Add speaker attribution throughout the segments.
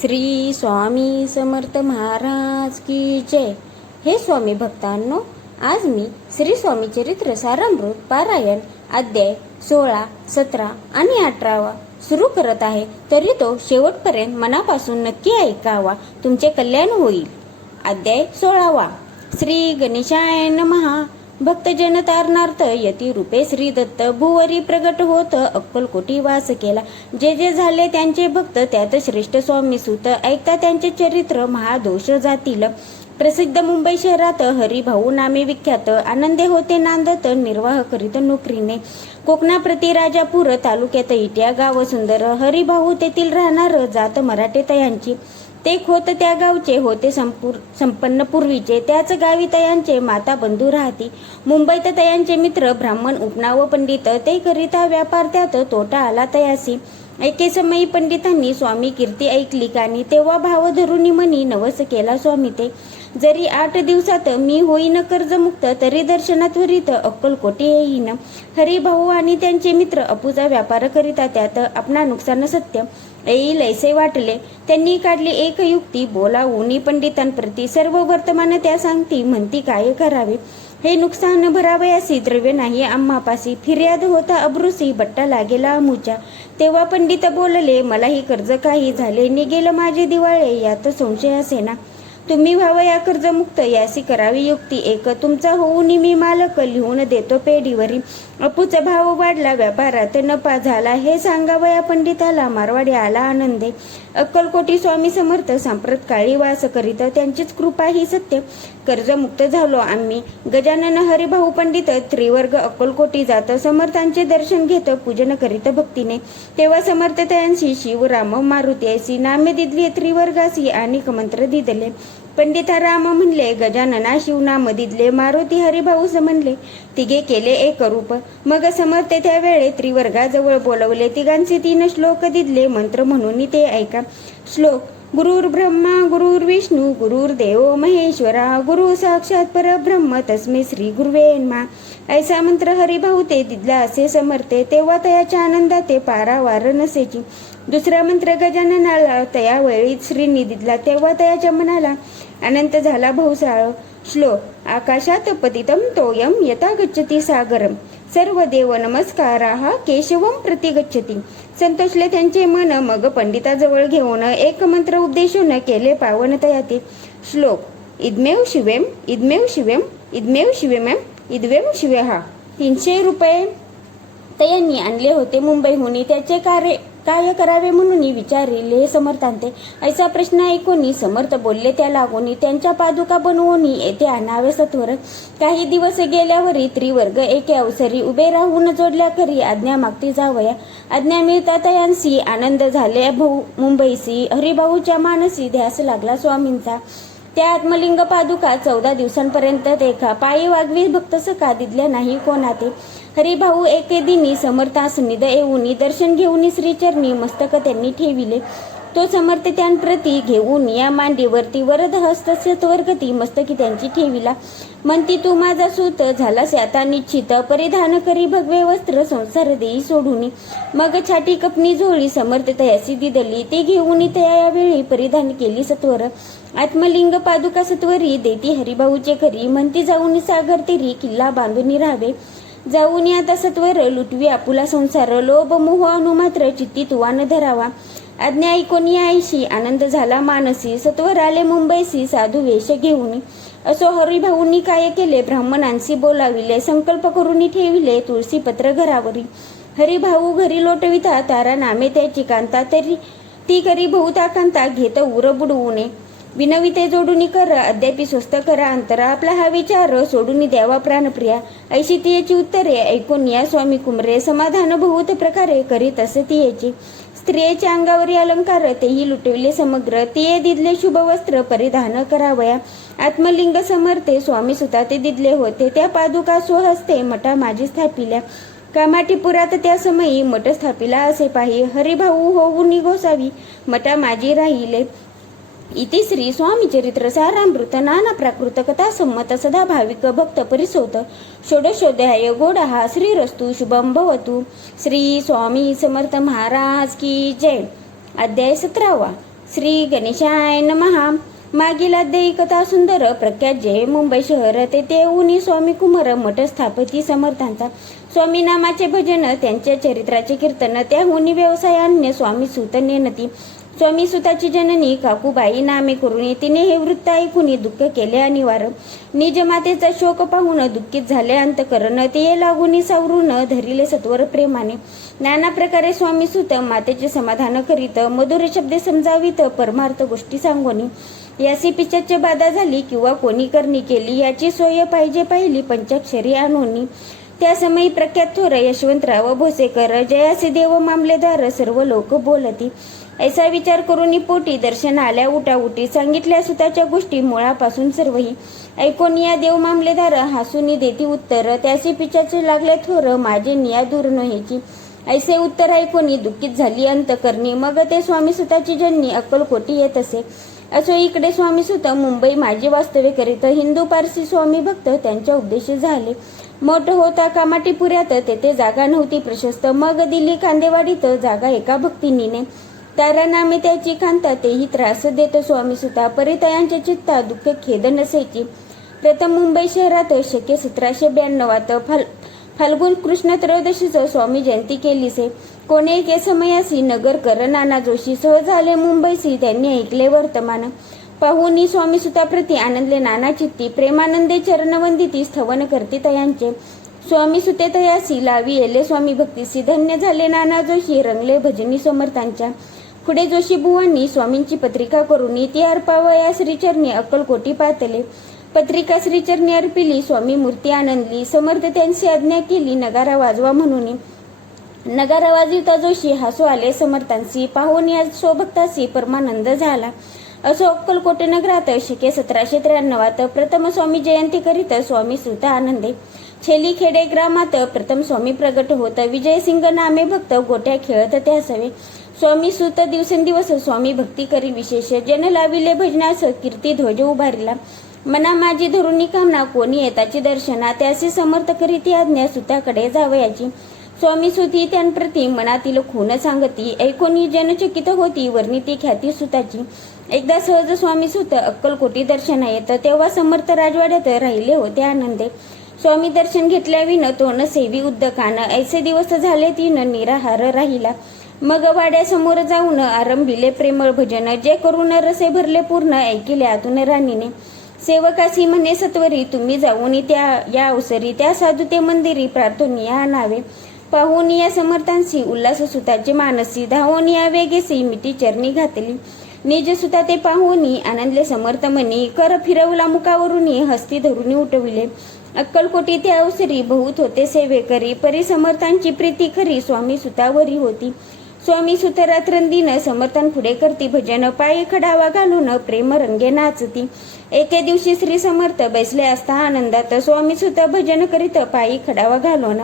Speaker 1: श्री स्वामी समर्थ महाराज की जय. हे स्वामी भक्तांनो आज मी श्री स्वामी चरित्र सारामृत पारायण अध्याय सोळा सतरा आणि अठरावा सुरू करत आहे. तरी तो शेवटपर्यंत मनापासून नक्की ऐकावा. तुमचे कल्याण होईल. अध्याय सोळावा. श्री गणेशाय नमहा भक्तजन तारणार्थ यती रूपे श्री दत्त. भुवरी प्रगट होत अक्कलकोटी वास केला. जे जे झाले त्यांचे भक्त त्यात श्रेष्ठ स्वामी सुत. ऐकता त्यांचे चरित्र महादोष जातील. प्रसिद्ध मुंबई शहरात हरिभाऊ नामे विख्यात. आनंदे होते नांदत निर्वाह करीत नोकरीने. कोकणाप्रती राजापूर तालुक्यात इट्या गाव सुंदर. हरिभाऊ तेथील राहणार जात मराठे तयांची ते खोत त्या गावचे होते संपूर संपन्न पूर्वीचे. त्याच गावी तयांचे माता बंधू राहती. मुंबईत तयांचे मित्र ब्राह्मण उपनाव पंडित ते करिता व्यापार त्यात तोटा आला तयासी. एके समयी पंडितांनी स्वामी कीर्ती ऐकली कानी तेव्हा भाव धरुणी म्हणी नवस केला स्वामी ते. जरी आठ दिवसात मी होईन कर्जमुक्त तरी दर्शनात त्वरित अक्कलकोटे येईन. हरिभाऊ आणि त्यांचे मित्र अपुजा व्यापार करिता त्यात आपणा नुकसान सत्य. येईल वाटले. त्यांनी काढली एक युक्ती बोलावून पंडितांप्रती. सर्व वर्तमान त्या सांगती म्हणती काय करावे? हे नुकसान भरावयासी द्रव्य नाही. आम्हापासी फिर्याद होता अब्रुसी बट्टा लागेला अमुच्या तेव्हा पंडित बोलले मलाही कर्ज काही झाले निगेल माझे दिवाळे यात संशय असेना. तुम्ही व्हावं या कर्जमुक्त यासी करावी युक्ती. एक तुमचा होऊन मी मालक लिहून देतो पेढीवरी. अपूचा भाव वाढला व्यापारात नफा झाला. हे सांगावं या पंडिताला मारवाडी आला आनंदे अक्कलकोटी स्वामी समर्थ सांप्रत काळी वास करीत त्यांचीच कृपा ही सत्य. कर्जमुक्त झालो आम्ही. गजानन हरिभाऊ पंडित त्रिवर्ग अक्कलकोटी जात समर्थांचे दर्शन घेत पूजन करीत भक्तीने. तेव्हा समर्थ त्यांशी शिवराम मारुती नामे दिदली त्रिवर्गासी आणि मंत्र दिदले. पंडिता राम म्हणले गजानना शिवनाम दिदले मारुती हरिभाऊ म्हणले तिघे केले एक रूप. मग समर्थ त्यावेळे त्रिवर्गाजवळ बोलवले. तिघांचे तीन श्लोक दिदले मंत्र म्हणून ते ऐका. श्लोक गुरुर् ब्रह्मा गुरुर विष्णू गुरुर देव महेश्वरा गुरु साक्षात परब्रह्म तस्मे श्री गुरुवे ऐसा मंत्र हरिभाऊ ते दिदला असे समर्थे तेव्हा तयाच्या आनंदात ते पारावार नसेची दुसरा मंत्र गजाननाला तया वेळी श्रीनी दिदला तेव्हा तयाच्या मनाला अनंत झाला बहुसाळ श्लोक आकाशात पतितम तोयम यथा गच्छती सागरम सर्व देव नमस्काराः केशवम प्रति गच्छती. संतोषले त्यांचे मन मग पंडिताजवळ घेऊन एक मंत्र उपदेशून केले पावनतयाती श्लोक इदमेव शिवेम इदमेव शिवेम इदमेव शिवेम इदवेम शिवेहा. तीनशे रुपये. यांनी आणले होते मुंबईहून त्याचे कार्य काय करावे म्हणून विचारिले. समर्थांते ऐसा प्रश्न ऐकून समर्थ बोलले. त्या लागून त्यांच्या पादुका बनवून येथे आणावे सत्वर. काही दिवस गेल्यावरी त्रिवर्ग एके अवसरी उभे राहून जोडल्या खरी आज्ञा मागती जावया. आज्ञा मिळता तयांसी आनंद झाले. भाऊ मुंबईसी हरिभाऊच्या मानसी ध्यास लागला स्वामींचा. त्या आत्मलिंग पादुका चौदा दिवसांपर्यंत देखा. पायी वागवी भक्त सखा दिदल्या नाही कोणाते. हरिभाऊ एके दिनी समर्थास निद येऊन. दर्शन घेऊन श्रीचरणी मस्तक त्यांनी ठेविले. तो समर्थ त्यांप्रती घेऊन या मांडीवरती वरद हस्तस्य त्वरगती मस्तकी त्यांची ठेविला. म्हणती तू माझा सूत झालास आता निश्चित. परिधान करी भगवे वस्त्र संसार देई सोडून. मग छाटी कपनी झोळी समर्थ तयासी दिदली. ते घेऊन तया यावेळी परिधान केली सत्वर आत्मलिंग पादुका सत्वरी देती हरिभाऊचे घरी. म्हणती जाऊन सागर तिरी किल्ला बांधून राहावे जाऊन आता सत्वर लुटवी आपुला संसार. लोभ मोह अनुमात्र चित्ती तुवान धरावा. आज्ञा ऐकून आईशी आनंद झाला मानसी. सत्वर आले मुंबईसी साधू वेश घेऊन. असो हरिभाऊंनी काय केले? ब्राह्मणांशी बोलाविले. संकल्प करून ठेविले तुळशी पत्र घरावरी. हरिभाऊ घरी लोटविता तारा नामे त्याची कांता तरी. ती करी बहुता कांता घेत उर बुडवूने विनविते जोडून कर अद्यापी स्वस्त करा अंतरा आपला हा विचार सोडून द्यावा प्राणप्रिया. ऐशी तियेची उत्तरे ऐकून या स्वामी कुमरे समाधान बहुत प्रकारे करीत असे ती स्त्रियेच्या अंगावरील अलंकार तेही लुटविले समग्र तिये दिदले शुभ वस्त्र परिधान करावया. आत्मलिंग समर्थे स्वामी सुता ते दिदले होते त्या पादुका स्वहस्ते मठा माझी स्थापिल्या. कामाटीपुरात त्या समयी मठ स्थापिला असे पाहि हरिभाऊ होऊन निघोसावी मठा माझी राहिले. इति श्री स्वामी चरित्र सारामृत नाना प्राकृत कथा संमत सदा भाविक भक्त परिसोत. षोडशोध्याय गोडा हा श्रीरस्तु शुभम भवतु. श्री स्वामी समर्थ महाराज की जय. अध्याय सतरावा. श्री गणेशाय नमहा मागील अध्यायी कथा सुंदर प्रख्यात जय. मुंबई शहर तेथे उनी स्वामी कुमार मठ स्थापती समर्थांचा. स्वामी नामाचे भजन त्यांच्या चरित्राचे कीर्तन त्याहून व्यवसाय अन्य स्वामी सुतने नती स्वामी सुताची जननी काकूबाई नामे करून तिने हे वृत्त ऐकून दुःख केले अनिवार्य निज मातेचा शोक पाहून दुःखित झाले. अंतकरण ते लागून सावरून धरिले सत्वर प्रेमाने. नाना प्रकारे स्वामी सुत मातेचे समाधान करीत मधुर शब्दे समजावीत परमार्थ गोष्टी सांगोनी. यासी पिचाची बाधा झाली किंवा कोणी करणी केली याची सोय पाहिजे पाहिली पंचाक्षरी आणोनी. त्या समयी प्रख्यात थोर यशवंतराव भोसेकर जयासी देव मामलेदार सर्व लोक बोलती. ऐसा विचार करून पोटी दर्शन आल्या उठाउटी सांगितल्या सुताच्या गोष्टी मुळापासून सर्वही. ऐकून या देव मामलेदार हसून देती उत्तर. त्यासी पिचाचे लागले थोर माझे निया दूर नोहेची ऐसे उत्तर ऐकून दुःखित झाली अंतकरणी. मग ते स्वामी सुताची जन्नी अक्कलकोटी येत असे. असो इकडे स्वामी सुत मुंबई माझी वास्तव्य करीत. हिंदू पारसी स्वामी भक्त त्यांच्या उद्देश झाले. मोठं होता कामाटीपुऱ्यात तेथे जागा नव्हती प्रशस्त. मग दिल्ली खांदेवाडीत जागा एका भक्तिनीने तारा नामे त्याची खांता तेही त्रास देत स्वामी सुता परितयांच्या चित्ता दुःख खेद नसायची. प्रथम मुंबई शहरात शक्य सतराशे ब्याण्णवात फाल फाल्गुन कृष्ण त्रयोदशीचं स्वामी जयंती केलीसे कोणे एके समयासी नगरकर नाना जोशी सहज आले मुंबईसी त्यांनी ऐकले वर्तमान. पाहुनी स्वामी सुताप्रती आनंदले नाना चित्ती प्रेमानंदे चरणवंदिती स्थवन करती तयांचे. स्वामी सुते तयासी लावी येले स्वामी भक्तीसी धन्य झाले नाना जोशी रंगले भजनी समर्थांच्या. पुढे जोशी बुवांनी स्वामींची पत्रिका करून इति अर्पावया श्रीचरणी अक्कलकोटी पातले. पत्रिका श्रीचरणी अर्पिली स्वामी मूर्ती आनंदली समर्थ त्यांची आज्ञा केली नगारा वाजवा म्हणून. नगारा वाजविता जोशी हसू आले समर्थांशी पाहून या स्वभक्तासी परमानंद झाला. असो अक्कलकोटे नगरात शिके सतराशे त्र्याण्णवात प्रथम स्वामी जयंती करीत स्वामी सुत आनंदे छेली खेडे ग्रामात प्रथम स्वामी प्रगट होत विजयसिंग नामे भक्त गोट्या खेळत त्या असावे स्वामी सुत दिवसेंदिवस स्वामी भक्ती करी विशेष जन लाविले भजनास कीर्ती ध्वज उभारिला. मना माझी धरुणी कामना कोणी येताची दर्शना त्याचे समर्थ करीत आज्ञा सुताकडे जावयाची. स्वामी सुती त्यांप्रती मनातील खून सांगती ऐकोनी जनचकित होती वर्णिती ख्याती सुताची. एकदा सहज स्वामी सुत अक्कलकोटी दर्शना येत तेव्हा समर्थ राजवाड्यात राहिले होते आनंदे. स्वामी दर्शन घेतल्याविन तो न सेवी उद्दकान ऐसे दिवस झाले तीन निराहार राहिला. मग वाड्यासमोर जाऊन आरंभिले प्रेमळ भजन जे करून रसे भरले पूर्ण ऐकिले आतून राणीने. सेवकासी म्हणे सत्वरी तुम्ही जाऊन त्या या अवसरी त्या साधू ते मंदिरी प्रार्थनिया नावे पाहून या समर्थांशी उल्हास सुताचे मानसी धावून या वेगेसी मिठी चरणी घातली. निज सुता ते पाहुनी आनंदले समर्थ मनी कर फिरवला मुखावरून हस्ती धरून उठविले. अक्कलकोटी त्या अवसरी बहुत होते सेवे करी. परी समर्थांची प्रीती खरी स्वामी सुतावरी होती. स्वामी सुतरात्रंदीनं समर्थन पुढे करती. भजन पायी खडावा घालून प्रेम रंगे नाचती. एके दिवशी श्री समर्थ बैसले असता आनंदात. स्वामी सुत भजन करीत पायी खडावा घालून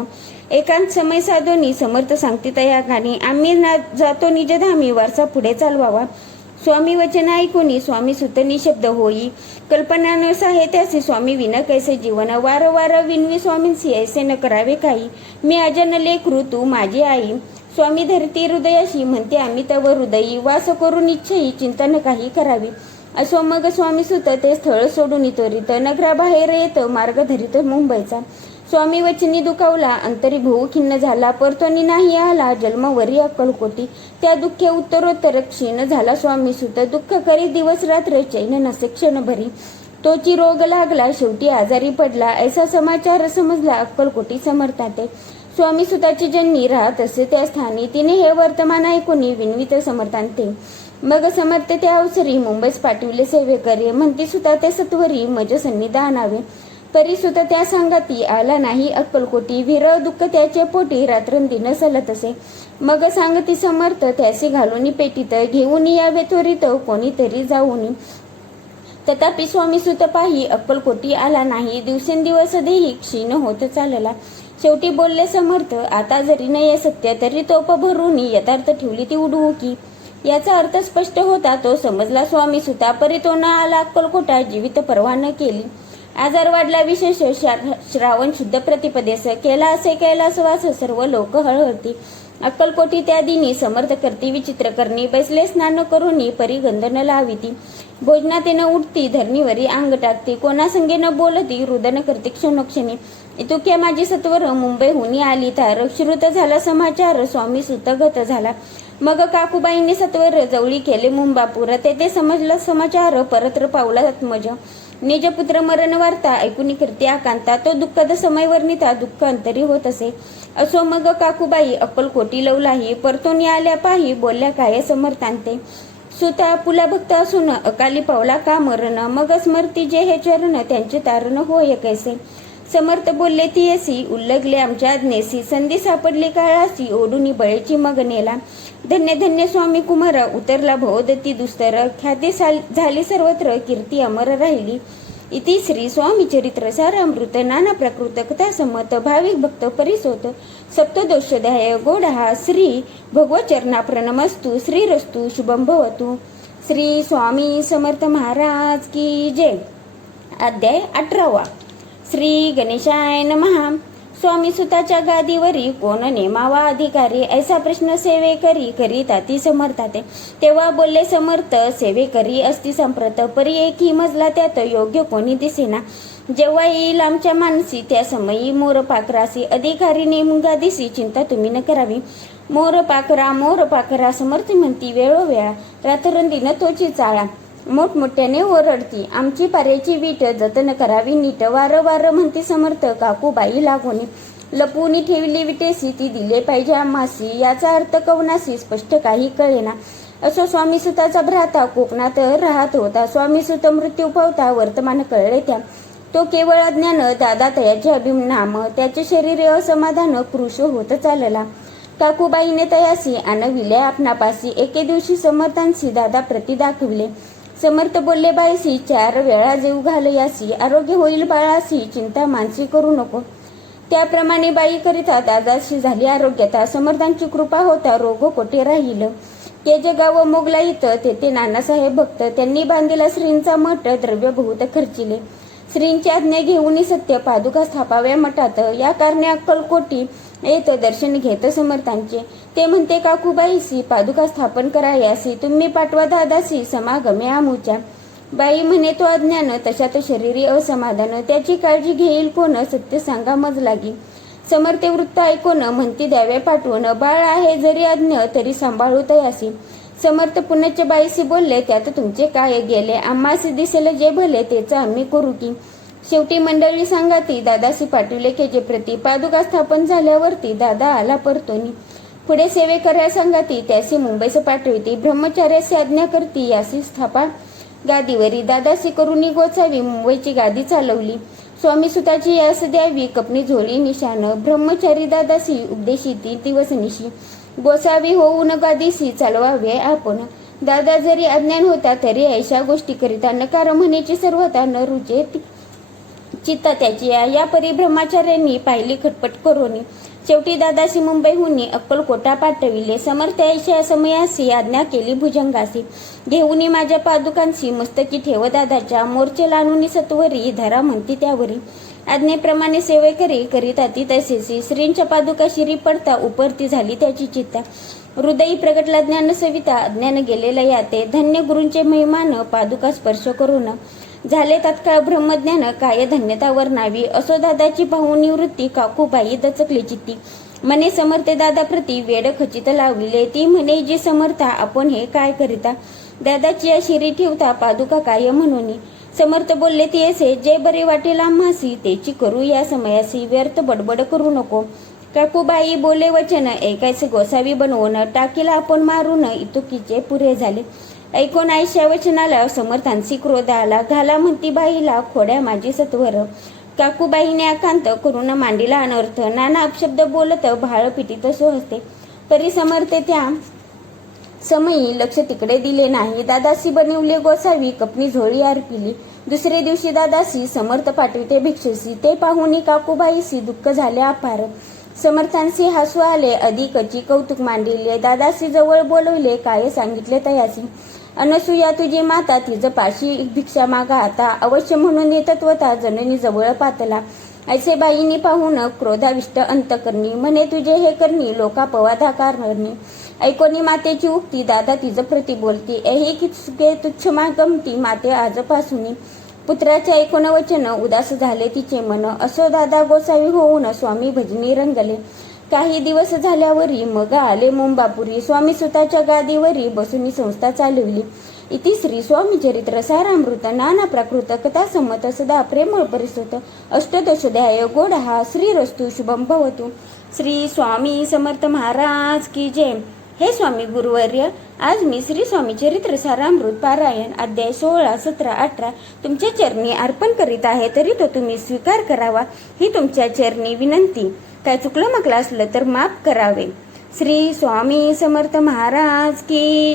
Speaker 1: एकांत समय साधोनी समर्थ सांगती तया गाणी. आम्ही ना जातो निजधामी वारसा पुढे चालवावा. स्वामी वचन ऐकूनी स्वामी सुत निशब्द होई. कल्पनानुसार हे त्याचे स्वामी विन कैसे जीवन वारंवार विनवी स्वामींसी ऐसे न करावे काही. मी अजन लेख ऋतू माझी आई. स्वामी धरती हृदयाशी म्हणते आम्ही तव हृदयी. वास करून इच्छाही चिंतन काही करावी. असो मग स्वामी सुत ते स्थळ सोडून त्वरित नगराबाहेर येत मार्ग धरित मुंबईचा. स्वामी वचनी दुखावला अंतरी भाऊ खिन्न झाला परतोनी नाही आला जन्मवरी अक्कलकोटी त्या दुःखे उत्तरोत्तर क्षीण झाला स्वामी सुत दुःख करी दिवस रात्र चैन नसे क्षणभरी. तोची रोग लागला शेवटी आजारी पडला ऐसा समाचार समजला अक्कलकोटी समर्थाते. स्वामी सुताची जन्नी राहत असे त्या स्थानी तिने हे वर्तमान ऐकून विनवित समर्थांते. मग समर्थ त्या अवसरी मुंबईस पाठविले सेवेकरी म्हणती सुता ते सत्वरी मज सन्निधानावे. तरी सुद्धा त्या संघाती आला नाही. अक्कलकोटी विरळ दुःख त्याचे पोटी रात्रंदिन सलत असे. मग सांगती समर्थ त्यासी घालून पेटीत घेऊन यावे त्वरित कोणीतरी जाऊन. तथापि स्वामी सुत पाही अक्कलकोटी आला नाही. दिवसेंदिवस देही क्षीण होत चालला. शेवटी बोलले समर्थ आता जरी नाही सत्य तरी तोप भरून यथार्थ ठेवली ती उडवू की याचा अर्थ स्पष्ट होता तो समजला स्वामी सुता परी तो न आला अक्कलकोटा जीवित परवा न केली. आजार वाढला विशेष श्रा- श्रावण शुद्ध प्रतिपदेस केला असे कैलासवास सर्व लोक हळहळती. अक्कलकोटी त्या दिनी समर्थ करती विचित्र करणी बैसले स्नान करुनी परिगंधन लाविती. भोजनातेनं उठती धरणीवरी अंग टाकती कोणासंगे न बोलती रुदन करते क्षणोक्षणी. इतुक्या माझी सत्वर मुंबईहून आली तार. श्रुत झाला समाचार स्वामी सुतगत झाला. मग काकूबाईंनी सत्वर जवळी केले मुंबापूर. तेथे समजलं समाचार परत्र पावला आत्मज निज पुत्र मरण वार्ता ऐकून फिरती आकांता. तो दुःखद समय वर्णिता दुःख अंतरी होत असे. असो मग काकूबाई अक्कलकोटी लवलाही परतून आल्या पाही बोलल्या काय समर्थांते? सुता पुला भक्त असून अकाली पावला का मरण? मग स्मरती जे हे चरण त्यांचे तारण होय कैसे? समर्थ बोलले ती असी उल्लगले आमच्या आज्ञेसी संधी सापडली काळासी ओढूनी बळेची मग नेला. धन्य धन्य स्वामी कुमार. उतरला भवदती दुस्तर ख्याती साल- झाली सर्वत्र. कीर्ती अमर राहिली. इति श्री स्वामी चरित्र सारामृत नाना प्रकृत कथा समत. भाविक भक्त परिसोत. सप्तदोषदाय गोडहा श्री भगवचरणा प्रणमस्तु श्रीरस्तु शुभम भवतु. श्री स्वामी समर्थ महाराज की जय. अध्याय अठरावा. श्री गणेशाय नमहा स्वामी सुताच्या गादीवरी कोण नेमावा अधिकारी? ऐसा प्रश्न सेवे करी ताती समर्थाते. तेव्हा बोलले समर्थ सेवे करी असती संप्रत परी एकही मजला त्यात योग्य कोणी दिसेना. जेव्हा येईल आमच्या मानसी त्या समयी मोर अधिकारी नेमगा दिसी चिंता तुम्ही न करावी. मोर मोरपाकरा मोर समर्थ म्हणती वेळोवेळा. रात्रंदिन तोची चाळा. मोठमोठ्याने ओरडती. आमची पाऱ्याची वीट जतन करावी नीट. वार वार म्हणती समर्थ काकूबाई लागोनी. लपवून ठेवली विटेसी ती दिले पाहिजे आम्हासी याचा अर्थ कवनासी स्पष्ट काही कळेना. असो स्वामी सुताचा भ्राता कोकणात राहत होता. स्वामी सुत मृत्यू पावता वर्तमान कळले त्या. तो केवळ अज्ञान दादा तयाचे अभिनाम. त्याचे शरीर असमाधान कृश होत चालला. काकूबाईने तयासी आणविले आपणापासी. एके दिवशी समर्थांशी दादा प्रति दाखविले. समर्थ बोलले बाईसी चार वेळा जेव घाल यासी आरोग्य होईल बाळासी. चिंता मानसी करू नको. त्याप्रमाणे बाई करिता दादाशी झाली आरोग्यता. समर्थांची कृपा होता रोग कोठे राहील? ते जे गाव मोगला इथं तेथे नानासाहेब भक्त. त्यांनी बांधिला श्रींचा मठ द्रव्य बहुत खर्चिले. श्रींची आज्ञा घेऊन सत्य पादुका स्थापाव्या मठात. या कारणे अक्कलकोटी येतो दर्शन घेत समर्थांचे. ते म्हणते काकूबाईसी पादुका स्थापन करा यासी तुम्ही पाठवा दादासी समागमे आमूच्या. बाई म्हणे तो अज्ञान तशात शरीरी असमाधान त्याची काळजी घेईल कोण सत्य सांगा मज लागी. समर्थे वृत्त ऐकून म्हणती द्यावे पाठवून बाळ आहे जरी अज्ञ तरी सांभाळू तयासी समर्थ पुण्याच्या बाईशी बोलले त्यात तुमचे काय गेले? आम्हासी दिसेल जे भले तेच आम्ही करू की. शेवटी मंडळी सांगाती दादासी पाठवले जे प्रति पादुका स्थापन झाल्यावरती दादा आला परतोनी. पुढे सेवे करायला सांगाती त्यासी मुंबईस पाठविती ब्रह्मचार्यासी आज्ञा करती यासी स्थापा. गादीवरी दादासी करुणी गोचावी मुंबईची गादी चालवली. स्वामी सुताची यास द्यावी कपनी झोळी निशान ब्रह्मचारी दादासी उपदेशी ती दिवस निशी. गोसावी होऊन गादीसी चालवावे आपण. दादा जरी अज्ञान होता तरी ऐशा गोष्टी करिता नकार म्हणेची सर्वता न रुचे चित्ता त्याची या परिभ्रमाचार्यांनी पाहिली खटपट करून. शेवटी दादाशी मुंबईहून अक्कलकोटा पाठविले. समर्थ समयासी आज्ञा केली भुजंगासी. घेऊन माझ्या पादुकांशी मस्तकी ठेव दादाच्या. मोर्चे लाणून सत्वरी धरा म्हणती त्यावरी. आज्ञेप्रमाणे सेवेकरी करीता ती तसेसी. श्रींच्या पादुका शिरी पडता उपरती झाली त्याची चित्ता. हृदयी प्रगटला ज्ञान सविता अज्ञान गेलेलं याते. धन्य गुरूंचे महिमान पादुका स्पर्श करून झाले तत्काळ ब्रह्मज्ञान काय धन्यता नावी असो दादाची पाहून निवृत्ती काकूबाई दचकली चित्ती. मने समर्थे दादा प्रती वेड खचित लावले ती म्हणे जी समर्था आपण हे काय करिता? दादाची या शिरी ठेवता पादुका काय म्हणून? समर्थ बोलले ती असे जे बरे वाटेल आम्हासी तेची करू या समयासी. व्यर्थ बडबड करू नको. काकूबाई बोले वचन ऐकायचे गोसावी बनवून टाकीला आपण मारून इतुकीचे पुरे झाले. ऐकून आयशा वचनाला समर्थांसी क्रोध आला. घाला म्हणती बाईला खोड्या माझी सत्वर. काकूबाईने आकांत करून मांडीला अनर्थ. नाना अपशब्द बोलत भाळ पिटीत सोहसते परी समर्थे त्या समयी लक्ष तिकडे दिले नाही. दादासी बनवले गोसावी कपनी झोळी आरपिली. दुसरे दिवशी दादासी समर्थ पाठविते भिक्षुसी ते पाहुनी काकूबाईसी दुःख झाले अपार. समर्थांशी हसू आले. अधिकची कौतुक मांडिले. दादासी जवळ बोलवले. काय सांगितले तयासी अनसुया तुझी माता तिचं पाशी भिक्षा मागा. आता अवश्य म्हणून नेतत्वता जननी जवळ पातला. ऐसे बाईनी पाहून क्रोधाविष्ट अंत करणी. म्हणे तुझे हे करणी लोकापवादा करणी. ऐकोनी मातेची उक्ती. दादा तिचं प्रति बोलती. एही किचके तुच्छ मा गमती माते आजपासून पुत्राचे ऐकून वचन उदास झाले तिचे मन. असो दादा गोसावी होऊन स्वामी भजनी रंगले. काही दिवस झाल्यावरी मग आले मुंबापुरी. स्वामी सुताच्या गादीवरी बसून संस्था चालवली. इति श्री स्वामी चरित्र सारामृत नाना प्राकृत कथा संमत सदा प्रेमळ परिसुत. अष्टदशोध्याय गोडहा श्री रस्तु शुभम भवतु. श्री स्वामी समर्थ महाराज की जय. हे स्वामी गुरुवर्य आज मी श्री स्वामी चरित्र सारामृत पारायण अध्याय सोळा सतरा अठरा तुमच्या चरणी अर्पण करीत आहे तरी तो तुम्ही स्वीकार करावा ही तुमच्या चरणी विनंती. काय चुकलं मकलं असलं तर माफ करावे. श्री स्वामी समर्थ महाराज की